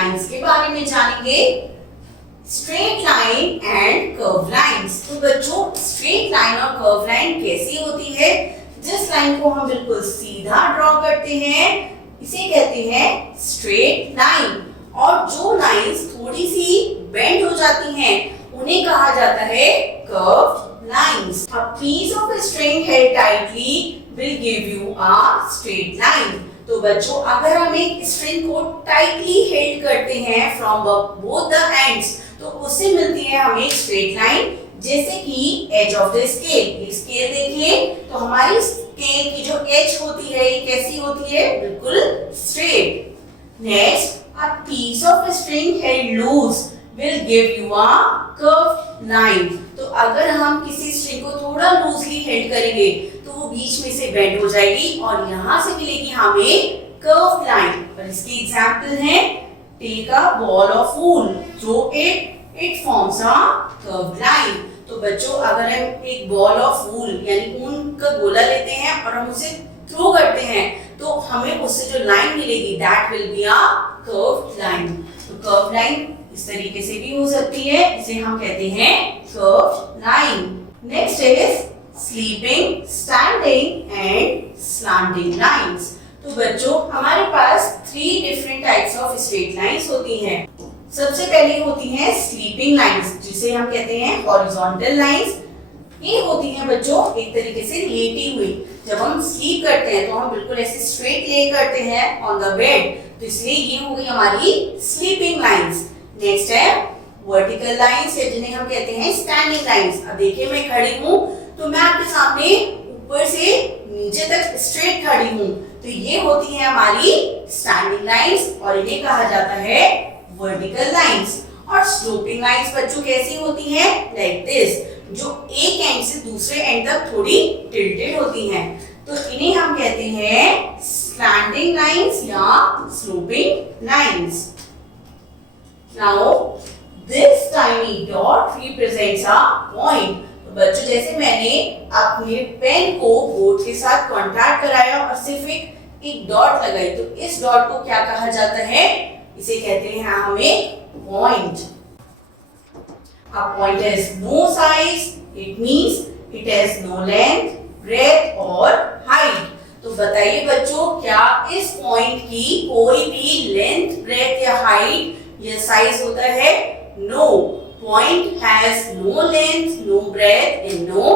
Lines के बारे में जानेंगे। Straight line and curve lines. तो बच्चों स्ट्रेट लाइन और कर्व लाइन कैसी होती है? जिस लाइन को हम बिल्कुल सीधा ड्रॉ करते हैं इसे कहते हैं स्ट्रेट लाइन, और जो लाइंस थोड़ी सी बेंड हो जाती हैं उन्हें कहा जाता है curve lines. A piece of string held tightly will give you a straight line. तो बच्चों अगर हम एक स्ट्रिंग को टाइटली हेल्ड करते हैं फ्रॉम बोथ द एंड्स तो उससे मिलती है हमें स्ट्रेट लाइन। जैसे कि as of the scale, scale देखिए तो हमारी स्केल की जो एज होती है ये कैसी होती है? बिल्कुल straight. Next, a piece of string held loose will give you a curved line. तो अगर हम किसी स्ट्रिंग को थोड़ा लूजली हेल्ड करेंगे तो वो बीच में से बेंड हो जाएगी और यहाँ से मिलेगी हमें कर्व लाइन। और इसके एग्जांपल हैं, take a ball of wool throw it forms a curve line. तो बच्चों अगर हम एक बॉल ऑफ वूल यानी ऊन का गोला लेते हैं और हम उसे थ्रो करते हैं तो हमें उससे जो लाइन मिलेगी that will be a curve line. तो कर्व लाइन इस तरीके से भी हो सकती है, इसे हम कहते हैं curve line. Next is sleeping, standing and slanting lines. तो बच्चों हमारे पास 3 different types of straight lines होती हैं। सबसे पहले होती हैं स्लीपिंग लाइंस जिसे हम कहते हैं हॉरिजॉन्टल लाइंस। ये होती हैं बच्चों एक तरीके से लेटी हुई। जब हम स्लीप करते हैं तो हम बिल्कुल ऐसे स्ट्रेट ले करते हैं ऑन द बेड, तो इसलिए ये हो गई हमारी स्लीपिंग लाइंस। नेक्स्ट है वर्टिकल लाइंस जिन्हें हम कहते हैं स्टैंडिंग लाइंस। अब देखिए मैं खड़ी हूँ तो मैं आपके सामने ऊपर से नीचे तक स्ट्रेट खड़ी हूँ, तो ये होती है हमारी स्टैंडिंग लाइंस और इन्हें कहा जाता है वर्टिकल लाइंस। और स्लोपिंग लाइंस बच्चों कैसी होती हैं? लाइक दिस, जो एक एंड से दूसरे एंड तक थोड़ी टिल्टेड होती हैं, तो इन्हें हम कहते हैं स्लैंटिंग लाइंस या sloping lines. Now this tiny dot represents a point. तो बच्चों जैसे मैंने अपने पेन को बोर्ड के साथ कांटेक्ट कराया और सिर्फ एक डॉट लगाई, तो इस डॉट को क्या कहा जाता है? इसे कहते हैं हमें point. A point has no size, it means it has no length, breadth और height. तो बताइए बच्चों क्या इस पॉइंट की कोई भी लेंथ, ब्रेथ या हाइट या साइज होता है? No, point has no length, no breadth and no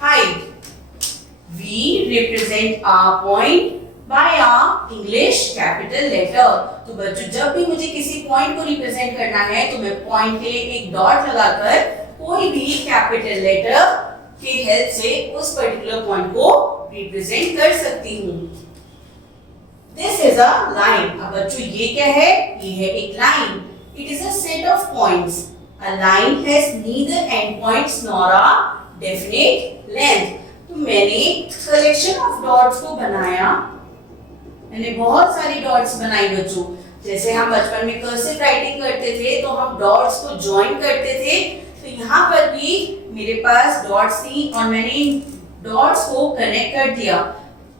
height. We represent our point by our English capital letter. तो बच्चों जब भी मुझे किसी पॉइंट को रिप्रेजेंट करना है तो मैं पॉइंट के लिए एक डॉट लगाकर कोई भी कैपिटल लेटर की हेल्प से उस पर्टिकुलर पॉइंट को रिप्रेजेंट कर सकती हूँ। This is a line. अब बच्चों ये क्या है? ये है एक line. It is a set of points. A line has neither endpoints nor a definite length. तो मैंने collection of dots को बनाया, मैंने बहुत सारी डॉट्स बनाई बच्चों। जैसे हम बचपन में कर्सिव राइटिंग करते थे तो हम डॉट्स को ज्वाइन करते थे, तो यहाँ पर भी मेरे पास डॉट्स थी और मैंने डॉट्स को कनेक्ट कर दिया।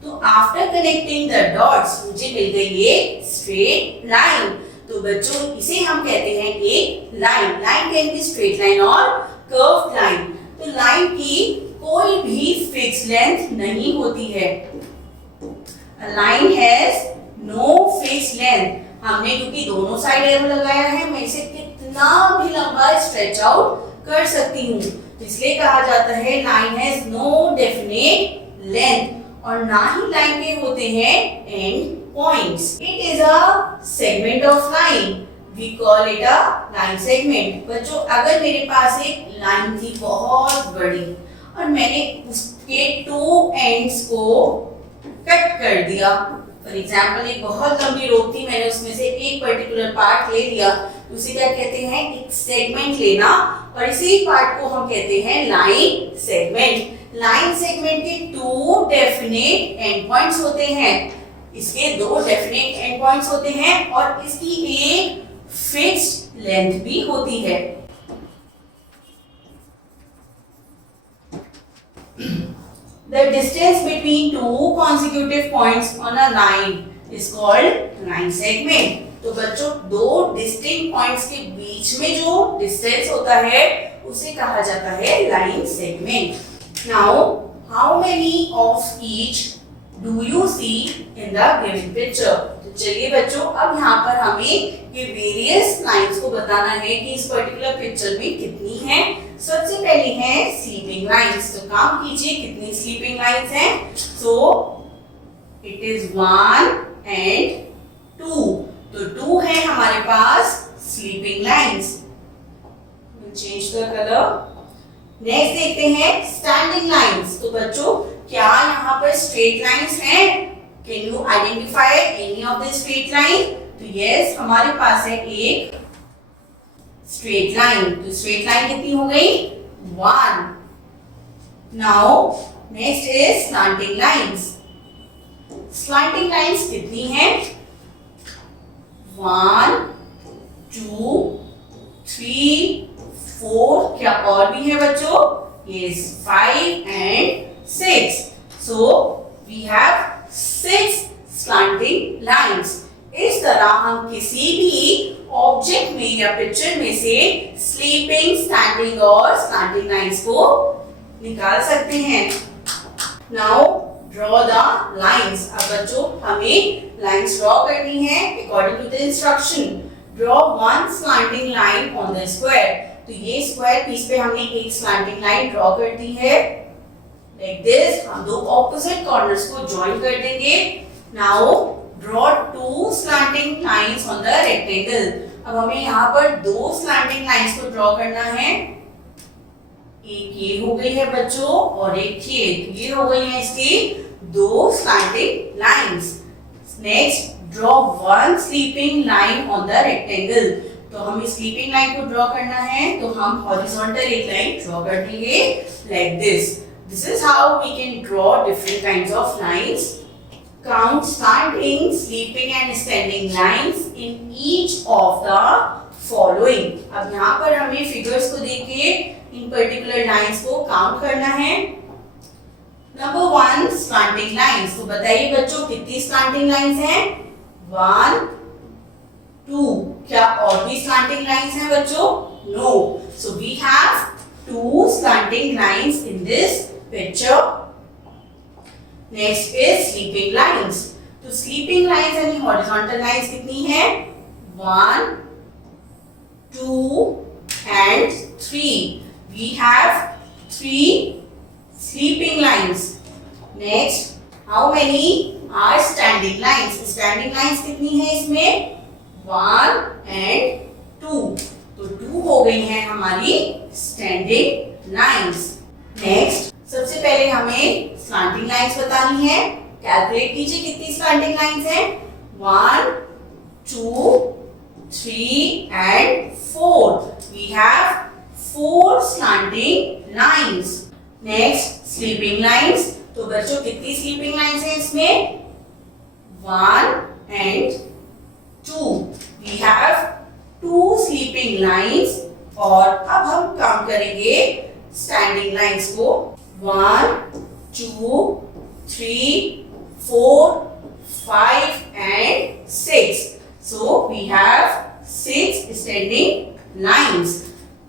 तो आफ्टर कनेक्टिंग द डॉट्स मुझे मिल गई ये स्ट्रेट लाइन। तो बच्चों इसे हम कहते हैं एक line. Line can be straight line और कर्व लाइन। तो लाइन की कोई भी फिक्स लेंथ नहीं होती है। A line has no fixed length. हमने क्योंकि दोनों साइड एरो लगाया है, मैं इसे कितना भी लंबा स्ट्रेच आउट कर सकती हूँ, इसलिए कहा जाता है line has no definite length. और ना ही लाइन के होते हैं end points. It is a segment of line, we call it a line segment. बच्चों अगर मेरे पास एक लाइन थी बहुत बड़ी और मैंने उसके 2 एंड्स को कट कर दिया, फॉर एग्जाम्पल एक बहुत लंबी रोप थी, मैंने उसमें से एक पर्टिकुलर पार्ट ले लिया, तो उसे क्या कहते हैं? एक सेगमेंट लेना, और इसी पार्ट को हम कहते हैं लाइन सेगमेंट। लाइन सेगमेंट के 2 डेफिनेट एंड पॉइंट्स होते हैं, इसके 2 डेफिनेट एंड पॉइंट्स होते हैं और इसकी एक फिक्स्ड लेंथ भी होती है। The distance between 2 consecutive points on a line is called line segment. तो बच्चों दो डिस्टिंक्ट पॉइंट्स के बीच में जो डिस्टेंस होता है उसे कहा जाता है line segment. Now how many of each do you see in the given picture. तो चलिए बच्चों अब यहाँ पर हमें ये वेरियस लाइंस को बताना है कि इस पर्टिकुलर पिक्चर में कितनी है। सबसे पहली है स्लीपिंग लाइंस, तो काम कीजिए कितनी स्लीपिंग लाइंस हैं। सो इट इज 1 एंड 2, तो 2 है हमारे पास sleeping lines. Change the colour. Next देखते हैं स्टैंडिंग लाइंस। तो बच्चों क्या यहाँ पर स्ट्रेट लाइंस हैं? Can you identify any of the straight line? तो यस हमारे पास है एक स्ट्रेट लाइन। तो स्ट्रेट लाइन कितनी हो गई? 1। Now next is slanting lines. Slanting lines कितनी हैं? 1 2 3 4, क्या और भी है बच्चों? Yes 5 and 6. So we have 6 slanting lines. इस तरह हम किसी भी ऑब्जेक्ट में या पिक्चर में से स्लीपिंग, स्टैंडिंग और स्लैंटिंग लाइंस को निकाल सकते हैं। Now draw the lines. अब बच्चों हमें लाइंस ड्रॉ करनी है according to the instruction. Draw one slanting line on the square. तो ये स्क्वायर पीस पे हमने एक स्लैंटिंग लाइन ड्रॉ कर दी है लाइक दिस। हम दो ऑपोजिट कॉर्नर्स को ज्वाइन कर देंगे। Now draw 2 slanting lines on the rectangle. अब हमें यहाँ पर 2 स्लैंटिंग लाइंस को ड्रॉ करना है। एक ये हो गई है बच्चों और एक ये हो गई है इसकी 2 slanting lines. Next draw 1 sleeping line on the rectangle. तो हमें स्लीपिंग लाइन को ड्रॉ करना है तो हम हॉरिजॉन्टल एक लाइन ड्रॉ कर देंगे like this. This is how we can draw different kinds of lines. Count standing, sleeping and standing lines in each of the following. अब यहाँ पर हमें फिगर्स को देख के इन पर्टिकुलर लाइंस को काउंट करना है। Number 1 slanting lines. तो बताइए बच्चों कितनी स्लैंटिंग लाइंस हैं? 1 2, क्या और भी स्लैंटिंग लाइंस हैं बच्चों? No. So we have 2 slanting lines in this picture. Next is sleeping lines. तो sleeping lines यानी horizontal lines कितनी है? 1 2 and 3. We have 3 sleeping lines. Next, how many are standing lines? Standing lines कितनी है इसमें? 1 and 2. तो 2 हो गई हैं हमारी स्टैंडिंग लाइंस। नेक्स्ट सबसे पहले हमें स्लैंटिंग लाइंस बतानी है। कैलकुलेट कीजिए कितनी स्लैंटिंग लाइंस हैं? 1 2 3 and 4. We have 4 slanting lines. Next sleeping lines. तो बच्चों कितनी स्लीपिंग लाइंस हैं इसमें? 1 and 2. We have 2 sleeping lines और अब हम काउंट करेंगे स्टैंडिंग लाइंस को। 1 2 3 4 5 and 6. So we have 6 standing lines.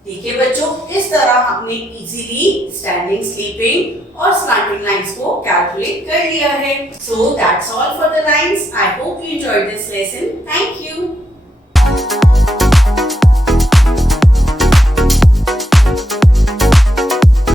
देखिए बच्चों इस तरह हमने इजीली स्टैंडिंग, स्लीपिंग और स्लैंटिंग लाइंस को कैलकुलेट कर लिया है। So that's all for the lines. I hope you enjoyed this lesson. Thank you.